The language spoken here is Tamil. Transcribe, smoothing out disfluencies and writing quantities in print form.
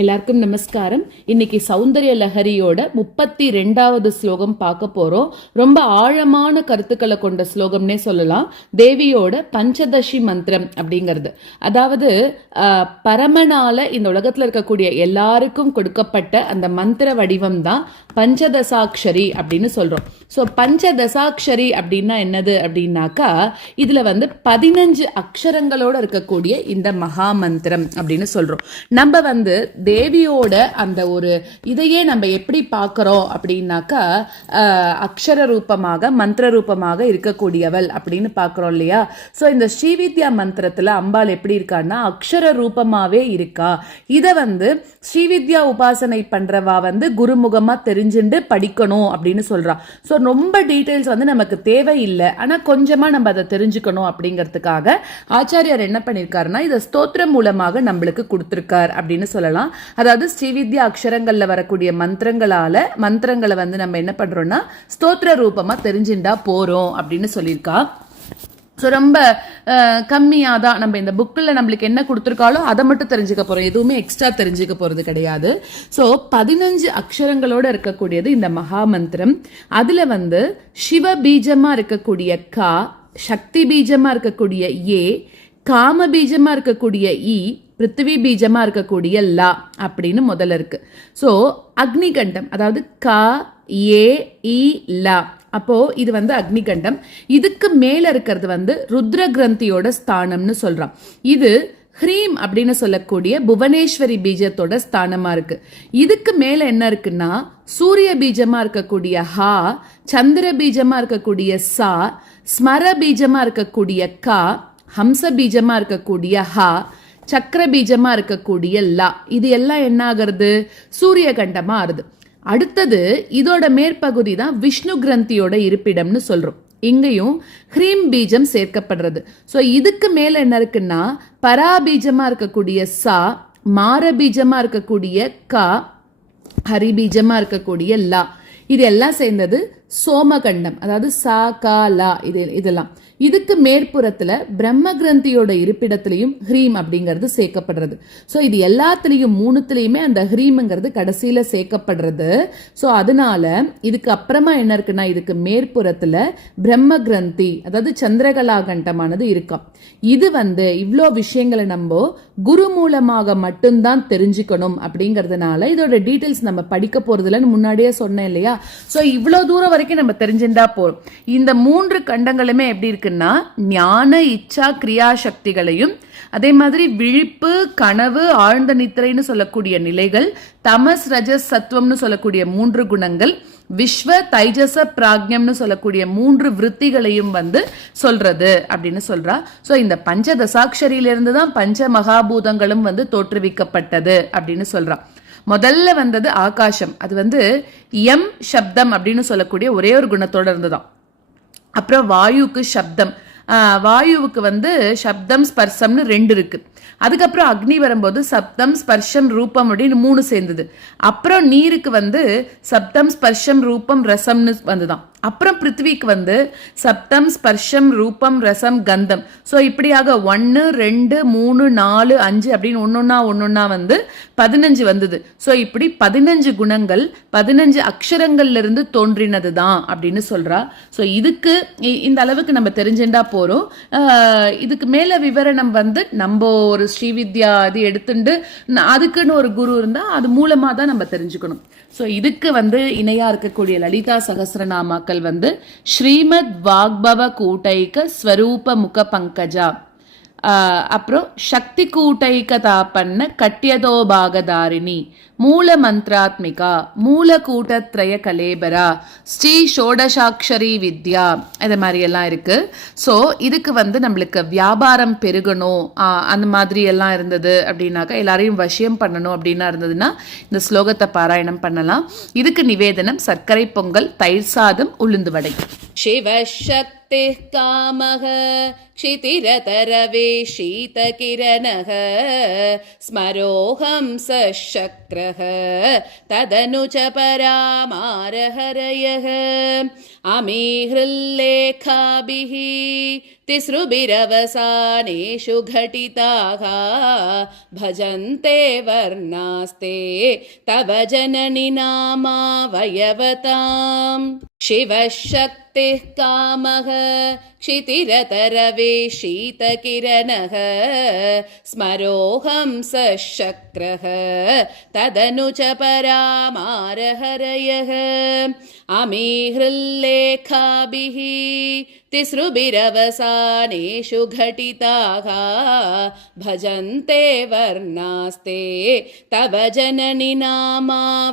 எல்லாருக்கும் நமஸ்காரம். இன்னைக்கு சௌந்தர்ய லஹரியோட 32வது ஸ்லோகம் பார்க்க போறோம். ரொம்ப ஆழமான கருத்துக்களை கொண்ட ஸ்லோகம்னே சொல்லலாம். தேவியோட பஞ்சதசி மந்திரம் அப்படிங்கிறது, அதாவது பரமனால இந்த உலகத்துல இருக்கக்கூடிய எல்லாருக்கும் கொடுக்கப்பட்ட அந்த மந்திர வடிவம் தான் பஞ்சதசாட்சரி அப்படின்னு சொல்றோம். ஸோ பஞ்சதசாட்சரி அப்படின்னா என்னது அப்படின்னாக்கா, இதுல 15 அக்ஷரங்களோட இருக்கக்கூடிய இந்த மகா மந்திரம் அப்படின்னு சொல்றோம். நம்ம தேவியோட அந்த ஒரு இதையே நம்ம எப்படி பார்க்கிறோம் அப்படின்னாக்கா, அக்ஷர ரூபமாக மந்திர ரூபமாக இருக்கக்கூடியவள் அப்படின்னு பார்க்கிறோம் இல்லையா. ஸோ இந்த ஸ்ரீவித்யா மந்திரத்துல அம்பாள் எப்படி இருக்கான்னா அக்ஷர ரூபமாவே இருக்கா. இதை ஸ்ரீவித்யா உபாசனை பண்றவா குருமுகமா தெரிஞ்சுண்டு படிக்கணும் அப்படின்னு சொல்றா. ஸோ ரொம்ப டீட்டெயில்ஸ் நமக்கு தேவையில்லை, ஆனா கொஞ்சமா நம்ம அதை தெரிஞ்சுக்கணும் அப்படிங்கிறதுக்காக ஆச்சாரியார் என்ன பண்ணிருக்காருன்னா இதை ஸ்தோத்திரம் மூலமாக நம்மளுக்கு கொடுத்திருக்கார் அப்படின்னு சொல்லலாம். அதாவது ஸ்ரீவித்யா அக்ஷரங்கள்ல வரக்கூடிய மந்திரங்களை நம்ம என்ன பண்றோம்னா ஸ்தோத்திர ரூபமா தெரிஞ்சுண்டா போறோம் அப்படின்னு சொல்லியிருக்கா. ஸோ ரொம்ப கம்மியாக தான் நம்ம இந்த புக்கில் நம்மளுக்கு என்ன கொடுத்துருக்காலோ அதை மட்டும் தெரிஞ்சுக்க போகிறோம், எதுவுமே எக்ஸ்ட்ரா தெரிஞ்சுக்க போகிறது கிடையாது. ஸோ 15 அக்ஷரங்களோடு இருக்கக்கூடியது இந்த மகாமந்திரம். அதில் சிவ பீஜமாக இருக்கக்கூடிய கா, சக்தி பீஜமாக இருக்கக்கூடிய ஏ, காம பீஜமாக இருக்கக்கூடிய இ, பிருத்திவி பீஜமா இருக்கக்கூடிய லா அப்படின்னு முதல்ல இருக்கு. ஸோ அக்னிகண்டம், அதாவது க ஏ இ லா, அப்போ இது அக்னிகண்டம். இதுக்கு மேல இருக்கிறது ருத்ர கிரந்தியோட ஸ்தானம்னு சொல்றான். இது ஹ்ரீம் அப்படின்னு சொல்லக்கூடிய புவனேஸ்வரி பீஜத்தோட ஸ்தானமா இருக்கு. இதுக்கு மேல என்ன இருக்குன்னா சூரிய பீஜமா இருக்கக்கூடிய ஹா, சந்திர பீஜமா இருக்கக்கூடிய சா, ஸ்மர பீஜமா இருக்கக்கூடிய கா, ஹம்ச பீஜமா இருக்கக்கூடிய ஹா, சக்கர பீஜமா இருக்கக்கூடிய லா. இது எல்லாம் என்ன ஆகிறது, சூரிய கண்டமா ஆறுது. அடுத்தது இதோட மேற்பகுதி தான் விஷ்ணு கிரந்தியோட இருப்பிடம்னு சொல்றோம். இங்கேயும் ஹ்ரீம் பீஜம் சேர்க்கப்படுறது. ஸோ இதுக்கு மேல என்ன இருக்குன்னா பராபீஜமா இருக்கக்கூடிய சா, மார பீஜமா இருக்கக்கூடிய கா, ஹரி பீஜமா இருக்கக்கூடிய லா. இது எல்லாம் சேர்ந்தது சோமகண்டம், அதாவது சா கா லா. இதெல்லாம் இதுக்கு மேற்புறத்துல பிரம்ம கிரந்தியோட இருப்பிடத்திலையும் ஹ்ரீம் அப்படிங்கிறது சேர்க்கப்படுறது. ஸோ இது எல்லாத்துலேயும் மூணுத்துலேயுமே அந்த ஹ்ரீம்ங்கிறது கடைசியில் சேர்க்கப்படுறது. ஸோ அதனால இதுக்கு அப்புறமா என்ன இருக்குன்னா இதுக்கு மேற்புறத்துல பிரம்ம கிரந்தி, அதாவது சந்திரகலாகண்டமானது இருக்கும். இது இவ்வளோ விஷயங்களை நம்ம குரு மூலமாக மட்டும்தான் தெரிஞ்சுக்கணும் அப்படிங்கிறதுனால இதோட டீட்டெயில்ஸ் நம்ம படிக்க போறதுலன்னு முன்னாடியே சொன்னேன் இல்லையா. ஸோ இவ்வளோ தூரம் வரைக்கும் நம்ம தெரிஞ்சுட்டா போறோம். இந்த 3 கண்டங்களுமே எப்படி இருக்கு, ஞான இச்சா கிரியா சக்திகளையும், அதே மாதிரி விழிப்பு, கனவு, ஆழ்ந்த நித்திரைன்னு சொல்லக்கூடிய நிலைகள், தமஸ் ரஜஸ் சத்துவம்னு சொல்லக்கூடிய 3 குணங்கள், விஸ்வ தைஜச பிராக்ஞம்னு சொல்லக்கூடிய 3 விருத்திகளையும் சொல்றது அப்படின்னு சொல்றா. சோ இந்த பஞ்சதசாட்சரியிலிருந்து தான் பஞ்ச மகாபூதங்களும் தோற்றுவிக்கப்பட்டது அப்படின்னு சொல்றா. முதல்ல வந்தது ஆகாசம். அது எம் சப்தம் அப்படின்னு சொல்லக்கூடிய ஒரே ஒரு குணத்தோட இருந்துதான். அப்புறம் வாயுக்கு சப்தம், வாயுவுக்கு சப்தம் ஸ்பர்சம்னு 2 இருக்கு. அதுக்கப்புறம் அக்னி வரும்போது சப்தம் ஸ்பர்ஷம் ரூபம் அப்படின்னு 3 சேர்ந்தது. அப்புறம் நீருக்கு சப்தம் ஸ்பர்ஷம் ரூபம் ரசம்னு வந்துதான். அப்புறம் பிருத்திவிக்கு சப்தம் ஸ்பர்ஷம் ரூபம் ரசம் கந்தம். ஸோ இப்படியாக 1 2 3 4 5 அப்படின்னு ஒன்னொன்னா 15 வந்தது. ஸோ இப்படி 15 குணங்கள் 15 அக்ஷரங்கள்ல இருந்து தோன்றினது தான் அப்படின்னு சொல்றா. ஸோ இதுக்கு இந்த அளவுக்கு நம்ம தெரிஞ்சுட்டா போறோம். இதுக்கு மேல விவரணம் நம்ம ஒரு ஸ்ரீவித்யா இது எடுத்துட்டு அதுக்குன்னு ஒரு குரு இருந்தா அது மூலமா தான் நம்ம தெரிஞ்சுக்கணும். ஸோ இதுக்கு இணையா இருக்கக்கூடிய லலிதா சகஸ்ரநாமாக்கள் ஸ்ரீமத் வாக்பவ கூட்டைக ஸ்வரூப முக பங்கஜா, அப்புறம் சக்தி கூட்டைக தாப்பன்ன கட்டியதோ பாகதாரிணி, மூல மந்திராத்மிகா, மூல கூட்டத்ரய கலேபரா, ஸ்ரீ ஷோடசாட்சரி வித்யா, இது மாதிரி எல்லாம் இருக்கு. ஸோ இதுக்கு நம்மளுக்கு வியாபாரம் பெருகணும் அந்த மாதிரி எல்லாம் இருந்தது அப்படின்னாக்கா, எல்லாரையும் வசியம் பண்ணணும் அப்படின்னா இருந்ததுன்னா இந்த ஸ்லோகத்தை பாராயணம் பண்ணலாம். இதுக்கு நிவேதனம் சர்க்கரை பொங்கல், தயிர் சாதம், உளுந்து வடை. शिवशक्तिः कामः क्षितिरतरवे शीतकिरणः स्मरोऽहं सशक्रः तदनु च परामारहरयः अमीहृल्लेखाभिः तिसृभिरवसानेषु घटिताः भजन्ते वर्णास्ते तव जननि नामावयवताम् शिवः शक्तिः कामः क्षितिरतरवेशीतकिरणः स्मरोऽहं सः शक्रः तदनु च परामारहरयः अमीहृल्लेखाभिः तिसृभिरवसानेषु घटिताः भजन्ते वर्णास्ते तव जननि नामावयवताम्